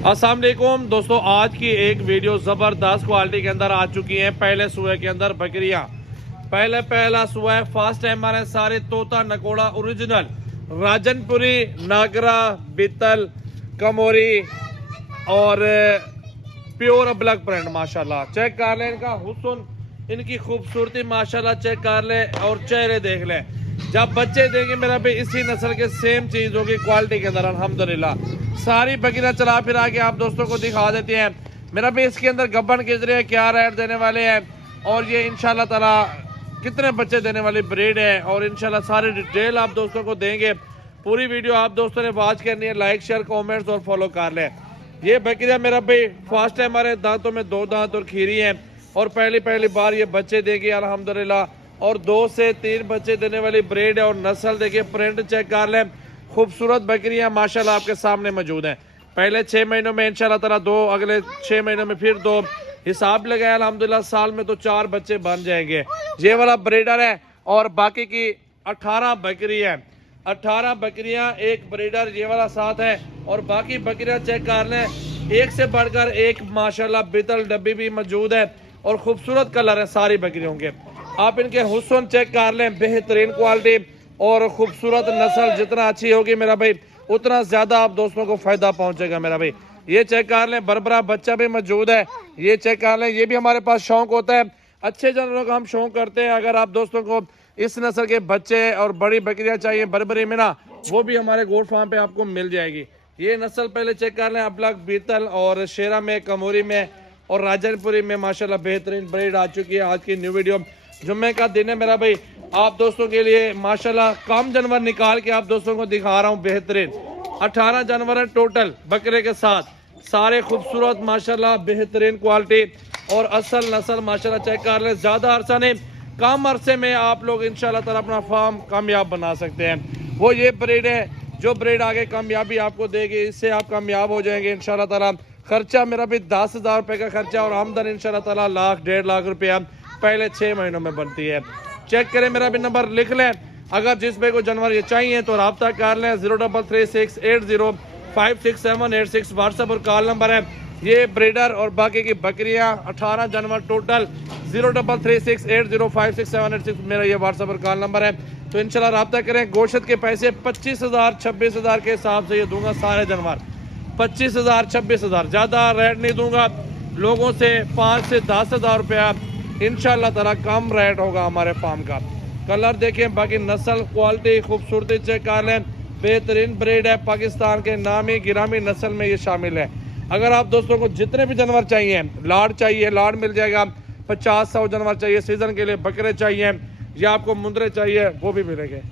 अस्सलाम वालेकुम दोस्तों, आज की एक वीडियो ज़बरदस्त क्वालिटी के अंदर आ चुकी है। पहले सुबह के अंदर बकरियां, पहला सुबह फर्स्ट टाइम हमारे सारे तोता नकोड़ा ओरिजिनल राजनपुरी, नागरा, बीतल, कमोरी और प्योर ब्लैक प्रिंट माशाल्लाह। चेक कर ले इनका हुस्न, इनकी खूबसूरती माशाल्लाह चेक कर ले और चेहरे देख ले। जब बच्चे देंगे मेरा भाई इसी नस्ल के सेम चीज होगी क्वालिटी के अंदर अल्हम्दुलिल्लाह। सारी बकरियां चला फिरा के आप दोस्तों को दिखा देते हैं मेरा भाई। इसके अंदर गब्बन किजरे क्या रेट देने वाले हैं और ये इंशाल्लाह ताला कितने बच्चे देने वाली ब्रीड है और इंशाल्लाह सारी डिटेल आप दोस्तों को देंगे। पूरी वीडियो आप दोस्तों ने वॉच करनी है, लाइक शेयर कमेंट्स और फॉलो कर ले। ये बकरियां मेरा भाई फर्स्ट टाइम हमारे दांतों में 2 दांत और खीरी है और पहली बार ये बच्चे देगी अल्हम्दुलिल्लाह। और 2 से 3 बच्चे देने वाली ब्रीड है और नस्ल देखिए, प्रिंट चेक कर ले। खूबसूरत बकरियां माशाल्लाह आपके सामने मौजूद हैं। पहले 6 महीनों में इंशाल्लाह ताला 2, अगले 6 महीनों में फिर 2, हिसाब लगाया अल्हम्दुलिल्लाह साल में तो 4 बच्चे बन जाएंगे। ये वाला ब्रीडर है और बाकी की 18 बकरी है। 18 बकरियां, एक ब्रीडर ये वाला साथ है और बाकी बकरियां चेक कर लें, एक से बढ़कर एक माशाल्लाह बीतल डब्बी भी मौजूद है और खूबसूरत कलर है सारी बकरियों के। आप इनके हुस्न चेक कर लें, बेहतरीन क्वालिटी और खूबसूरत नस्ल जितना अच्छी होगी मेरा भाई उतना ज्यादा आप दोस्तों को फायदा पहुंचेगा मेरा भाई। ये चेक कर लें, बरबरा बच्चा भी मौजूद है। ये चेक कर लें, ये भी हमारे पास शौक होता है, अच्छे जानवरों का हम शौक करते हैं। अगर आप दोस्तों को इस नस्ल के बच्चे और बड़ी बकरियां चाहिए बरबरी में ना, वो भी हमारे गोट फार्म पे आपको मिल जाएगी। ये नस्ल पहले चेक कर लें, अबलग, बीतल और शेरा में, कमोरी में और राजनपुरी में माशाल्लाह बेहतरीन ब्रीड आ चुकी है। आज की न्यू वीडियो जुम्मे का दिन है मेरा भाई, आप दोस्तों के लिए माशाल्लाह कम जानवर निकाल के आप दोस्तों को दिखा रहा हूँ। बेहतरीन 18 जानवर है टोटल बकरे के साथ, सारे खूबसूरत माशाल्लाह बेहतरीन क्वालिटी और असल नस्ल माशाल्लाह चेक कर ले। ज्यादा अरसा नहीं, कम अरसे में आप लोग इंशाल्लाह ताला अपना फार्म कामयाब बना सकते हैं। वो ये ब्रीड है जो ब्रीड आगे कामयाबी आपको देगी, इससे आप कामयाब हो जाएंगे इंशाल्लाह ताला। खर्चा मेरा भी 10,000 रुपये का खर्चा और आमदन इंशाल्लाह ताला 1,00,000 1.5 लाख रुपया पहले 6 महीनों में बनती है। चेक करें, मेरा भी नंबर लिख लें। अगर जिस पे कोई जानवर ये चाहिए तो रब्ता कर लें। 033680566786 व्हाट्सएप और कॉल नंबर है। ये ब्रीडर और बाकी की बकरियां 18 जानवर टोटल 033680566786 मेरा ये व्हाट्सएप और कॉल नंबर है। तो इंशाल्लाह रब्ता करें। गोश्त के पैसे 25,000 26,000 के हिसाब से ये दूंगा, सारे जानवर 25,000 26,000, ज्यादा रेट नहीं दूंगा। लोगों से 5 से 10,000 रुपया इंशाल्लाह ताला कम रेट होगा हमारे फार्म का। कलर देखें, बाकी नस्ल क्वालिटी खूबसूरती चेक कर लें। बेहतरीन ब्रीड है, पाकिस्तान के नामी गिरामी नस्ल में ये शामिल है। अगर आप दोस्तों को जितने भी जानवर चाहिए, लाड़ चाहिए लाड़ मिल जाएगा, 50-100 जानवर चाहिए सीजन के लिए, बकरे चाहिए या आपको मुंदरे चाहिए वो भी मिलेंगे।